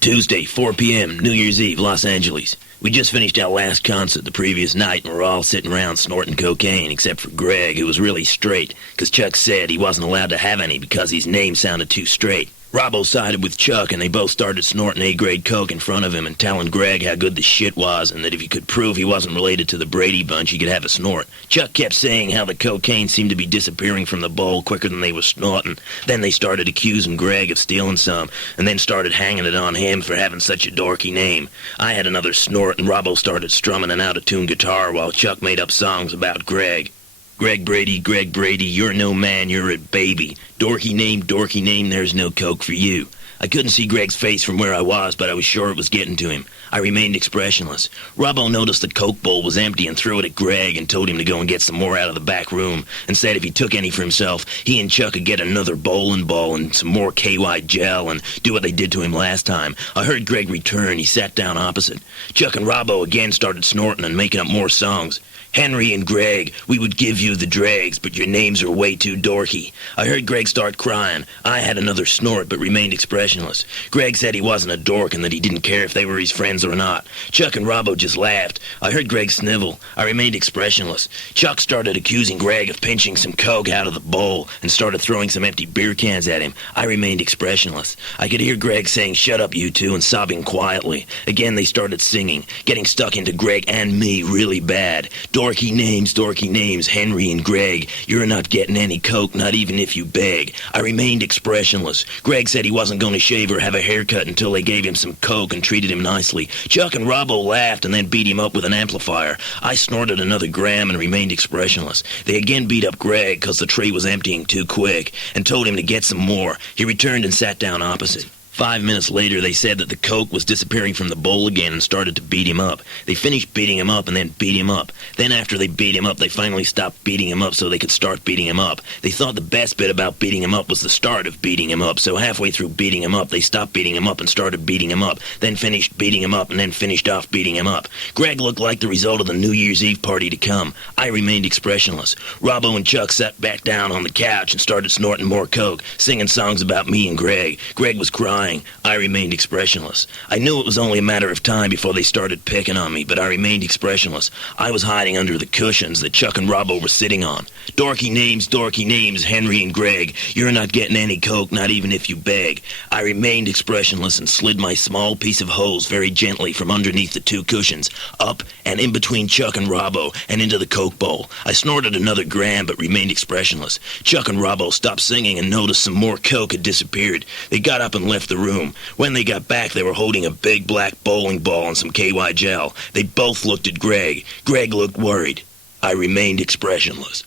Tuesday, 4 p.m., New Year's Eve, Los Angeles. We just finished our last concert the previous night, and we're all sitting around snorting cocaine, except for Greg, who was really straight, because Chuck said he wasn't allowed to have any because his name sounded too straight. Robbo sided with Chuck, and they both started snorting A-grade coke in front of him and telling Greg how good the shit was, and that if he could prove he wasn't related to the Brady Bunch, he could have a snort. Chuck kept saying how the cocaine seemed to be disappearing from the bowl quicker than they were snorting. Then they started accusing Greg of stealing some, and then started hanging it on him for having such a dorky name. I had another snort, and Robbo started strumming an out-of-tune guitar while Chuck made up songs about Greg. Greg Brady, you're no man, you're a baby. Dorky name, there's no coke for you. I couldn't see Greg's face from where I was, but I was sure it was getting to him. I remained expressionless. Robbo noticed the coke bowl was empty and threw it at Greg and told him to go and get some more out of the back room, and said if he took any for himself, he and Chuck could get another bowling ball and some more KY gel and do what they did to him last time. I heard Greg return. He sat down opposite. Chuck and Robbo again started snorting and making up more songs. Henry and Greg, we would give you the dregs, but your names are way too dorky. I heard Greg start crying. I had another snort, but remained expressionless. Greg said he wasn't a dork and that he didn't care if they were his friends or not. Chuck and Robbo just laughed. I heard Greg snivel. I remained expressionless. Chuck started accusing Greg of pinching some coke out of the bowl and started throwing some empty beer cans at him. I remained expressionless. I could hear Greg saying, "Shut up, you two," and sobbing quietly. Again, they started singing, getting stuck into Greg and me really bad. Dorky names, Henry and Greg. You're not getting any coke, not even if you beg. I remained expressionless. Greg said he wasn't going to shave or have a haircut until they gave him some coke and treated him nicely. Chuck and Robbo laughed and then beat him up with an amplifier. I snorted another gram and remained expressionless. They again beat up Greg because the tray was emptying too quick and told him to get some more. He returned and sat down opposite. 5 minutes later, they said that the coke was disappearing from the bowl again and started to beat him up. They finished beating him up and then beat him up. Then after they beat him up, they finally stopped beating him up so they could start beating him up. They thought the best bit about beating him up was the start of beating him up, so halfway through beating him up, they stopped beating him up and started beating him up, then finished beating him up and then finished off beating him up. Greg looked like the result of the New Year's Eve party to come. I remained expressionless. Robbo and Chuck sat back down on the couch and started snorting more coke, singing songs about me and Greg. Greg was crying. I remained expressionless. I knew it was only a matter of time before they started picking on me, but I remained expressionless. I was hiding under the cushions that Chuck and Robbo were sitting on. Dorky names, Henry and Greg. You're not getting any coke, not even if you beg. I remained expressionless and slid my small piece of hose very gently from underneath the two cushions, up and in between Chuck and Robbo, and into the coke bowl. I snorted another gram, but remained expressionless. Chuck and Robbo stopped singing and noticed some more coke had disappeared. They got up and left the room. When they got back, they were holding a big black bowling ball and some KY gel. They both looked at Greg. Greg looked worried. I remained expressionless.